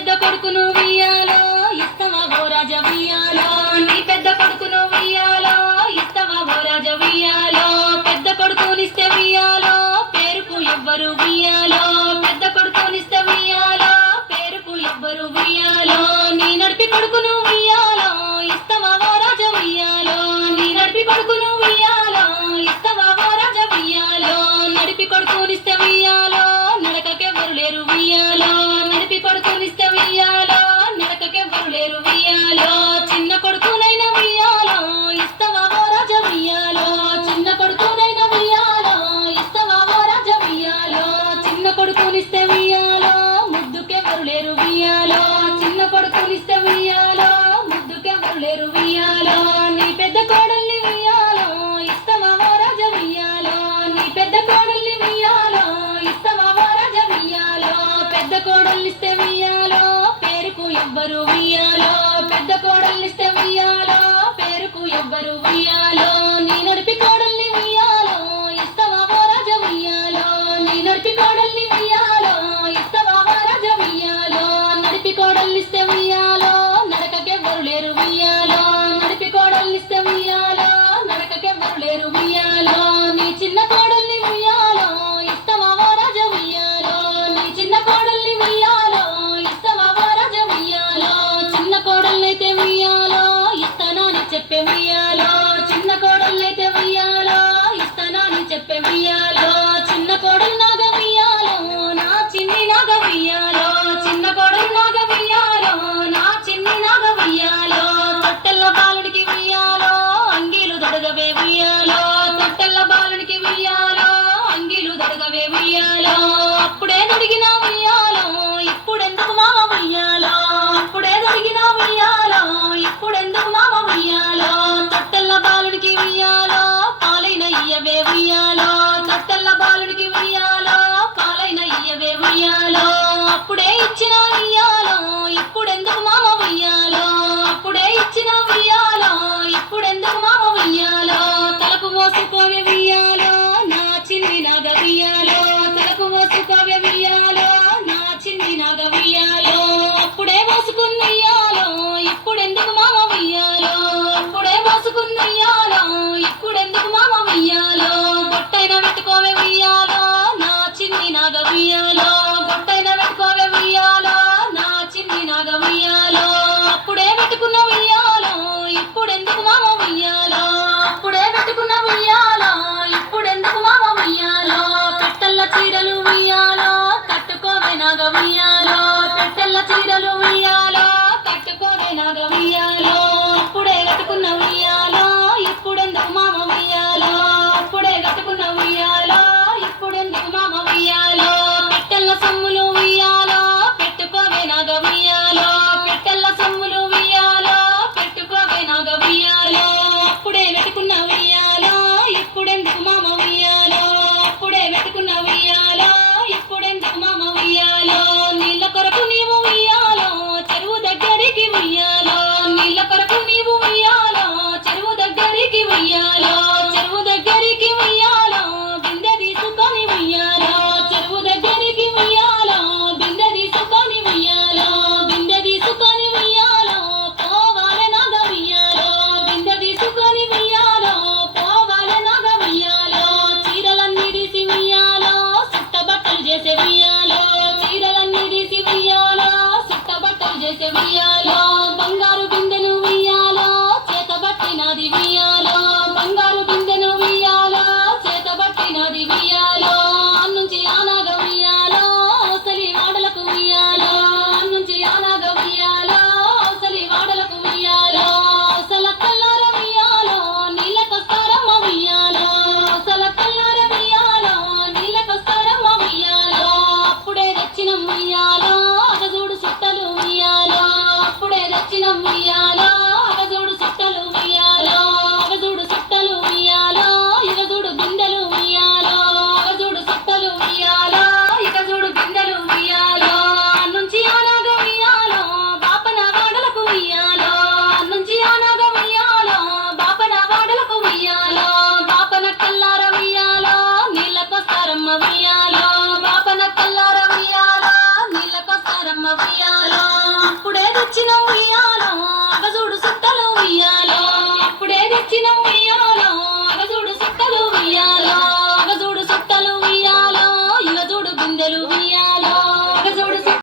పెద్ద కొడుకును ఉయ్యాలో ఇస్తవా ఓ రాజ ఉయ్యాలో నీ పెద్ద కొడుకును ఉయ్యాలో ఇస్తవా ఓ రాజ ఉయ్యాలో పెద్ద కొడుకునిస్తే ఉయ్యాలో పేరుకు ఎవ్వరు ఉయ్యాలో పెద్ద కొడుకునిస్తే ఉయ్యాలో పేరుకు ఎవ్వరు ఉయ్యాలో నీ నడిపి కొడుకును ఉయ్యాలో ఇస్తవా ఓ రాజ ఉయ్యాలో నీ నడిపి కొడుకును ఉయ్యాలో ఇస్తవా ఓ రాజ ఉయ్యాలో నడిపి కొడుకునిస్తే ఉయ్యాలో నడకకెవ్వరు లేరు ఉయ్యాలో నడిపి కొడుకునిస్తే ఉయ్యాలో నడకకెవ్వరు లేరు ఉయ్యాలో చిన్న కొడుకునైనా ఉయ్యాలో ఇస్తవా ఓ రాజ ఉయ్యాలో చిన్న కొడుకునైనా ఉయ్యాలో ఇస్తవా ఓ రాజ ఉయ్యాలో చిన్న కొడుకునిస్తే ఉయ్యాలో ముద్దుకెవ్వరు లేరు ఉయ్యాలో చిన్న కొడుకునిస్తే ఉయ్యాలో ముద్దుకెవ్వరు లేరు ఉయ్యాలో నీ పెద్ద కోడల్ని ఉయ్యాలో ఇస్తవా ఓ రాజ ఉయ్యాలో నీ పెద్ద కోడల్ని ఉయ్యాలో ఇస్తవా ఓ రాజ ఉయ్యాలో పెద్ద కోడల్నిస్తే ఉయ్యాలో పేరుకు ఎవ్వరు ఉయ్యాలో పెద్ద కోడల్నిస్తే ఉయ్యాలో పేరుకు ఎవ్వరు ఉయ్యాలో నీ నడిపి కోడల్ని ఉయ్యాలో ఇస్తవా ఓ రాజ ఉయ్యాలో నీ నడిపి కోడల్ని ఉయ్యాలో ఇస్తవా ఓ రాజ ఉయ్యాలో నడిపి కోడల్నిస్తే ఉయ్యాలో నడకకెవ్వరు లేరు ఉయ్యాలో నడిపి కోడల్నిస్తే ఉయ్యాలో నడకకెవ్వరు లేరు ఉయ్యాలో నీ చిన్న కోడల్ని ఉయ్యాలో ఇస్తవా ఓ రాజ ఉయ్యాలో నీ చిన్న కోడల్ని ఉయ్యాలో ఇస్తవా ఓ రాజ ఉయ్యాలో చిన్న కోడల్నైతే ఉయ్యాలో ఇస్తానని చెప్పే ఉయ్యాలో చిన్న కోడల్నైతే ఉయ్యాలో ఇస్తానని చెప్పే ఉయ్యాలో చిన్న కోడలు నాగ ఉయ్యాలో నా చిన్ని నాగ ఉయ్యాలో చిన్న కోడలు నాగ ఉయ్యాలో నా చిన్ని నాగ ఉయ్యాలో తొట్టెల్ల బాలుడికి ఉయ్యాలో అంగీలు దొడగవే ఉయ్యాలో తొట్టెల్ల బాలుడికి ఉయ్యాలో అంగీలు దొడగవే ఉయ్యాలో అప్పుడే దొరికిన ఉయ్యాలో ఇప్పుడెందుకు మామ ఉయ్యాలో అప్పుడే దొరికిన ఉయ్యాలో ఇప్పుడెందుకు మామ ఉయ్యాలో తొట్టెల్ల బాలుడికి ఉయ్యాలో పాలైన ఇయ్యవే ఉయ్యాలో తొట్టెల్ల బాలుడికి ఉయ్యాలో పాలైన ఇయ్యవే ఉయ్యాలో అప్పుడే ఇచ్చిన ఉయ్యాలో ఇప్పుడెందుకు మామ ఉయ్యాలో అప్పుడే ఇచ్చిన ఉయ్యాలో ఇప్పుడెందుకు మామ ఉయ్యాలో తలకు మోసుకోవే ఉయ్యాలో నా చిన్ని నాగ ఉయ్యాలో తలకు మోసుకోవే ఉయ్యాలో నా చిన్ని నాగ ఉయ్యాలో అప్పుడే మోసుకున్న ఉయ్యాలో ఇప్పుడెందుకు మామ ఉయ్యాలో అప్పుడే మోసుకున్న ఉయ్యాలో ఇప్పుడెందుకు మామ ఉయ్యాలో బొట్టైన పెట్టుకోవే ఉయ్యాలో నా చిన్ని నాగ ఉయ్యాలో బొట్టైన పెట్టుకోవే ఉయ్యాలో నా చిన్ని నాగ ఉయ్యాలో అప్పుడే పెట్టుకున్న ఉయ్యాలో ఇప్పుడెందుకు మామ ఉయ్యాలో అప్పుడే పెట్టుకున్న ఉయ్యాలో ఇప్పుడెందుకు మామ ఉయ్యాలో పెట్టెల్ల చీరలు ఉయ్యాలో కట్టుకోవే నాగ ఉయ్యాలో పెట్టెల్ల చీరలు ఉయ్యాలో కట్టుకోవే నాగ ఉయ్యాలో అప్పుడే కట్టుకున్న ఉయ్యాలో ఇప్పుడెందుకు మామ ఉయ్యాలో అప్పుడే కట్టుకున్న ఉయ్యాలో ఇప్పుడెందుకు మామ ఉయ్యాలో పెట్టెల్ల సొమ్ములు ఉయ్యాలో పెట్టుకోవే నాగ ఉయ్యాలో పెట్టెల్ల సొమ్ములు ఉయ్యాలో పెట్టుకోవే నాగ ఉయ్యాలో అప్పుడే పెట్టుకున్న ఉయ్యాలో ఇప్పుడెందుకు మామ ఉయ్యాలో అప్పుడే పెట్టుకున్న ఉయ్యాలో ఇప్పుడెందుకు మామ ఉయ్యాలో నీళ్ళ కొరకు నీవు ఉయ్యాలో చెరువు దగ్గరికి ఉయ్యాలో నీళ్ళ కొరకు నీవు ఉయ్యాలో చెరువు దగ్గరికి ఉయ్యాలో చెరువు దగ్గరికి ఉయ్యాలో బిందె తీసుకొని ఉయ్యాలో చెరువు దగ్గరికి ఉయ్యాలో బిందె తీసుకొని ఉయ్యాలో బిందె తీసుకొని ఉయ్యాలో పోవాలె నాగ ఉయ్యాలో బిందె తీసుకొని ఉయ్యాలో పోవాలె నాగ ఉయ్యాలో చీరలన్నీ తీసి ఉయ్యాలో సుట్టబట్టలు చేసే ఉయ్యాలో చీరలన్నీ తీసి ఉయ్యాలో సుట్టబట్టలు చేసే ఉయ్యాలో బంగారు బిందెను ఉయ్యాలో చేతబట్టినది ఉయ్యాలో బంగారు బిందెను ఉయ్యాలో చేతబట్టినది ఉయ్యాలో అన్నుంచి ఆనాగ ఉయ్యాలో అవసలి వాడలకు ఉయ్యాలో అన్నుంచి ఆనాగ ఉయ్యాలో అవసలి వాడలకు ఉయ్యాలో అవసల కల్లార ఉయ్యాలో నీళ్ళకొస్తారమ్మ ఉయ్యాలో అవసల కల్లార ఉయ్యాలో నీళ్ళకొస్తారమ్మ ఉయ్యాలో అప్పుడే తెచ్చిన ఉయ్యాలో అగజూడు సుట్టలు ఉయ్యాలో అప్పుడే తెచ్చిన ఉయ్యాలో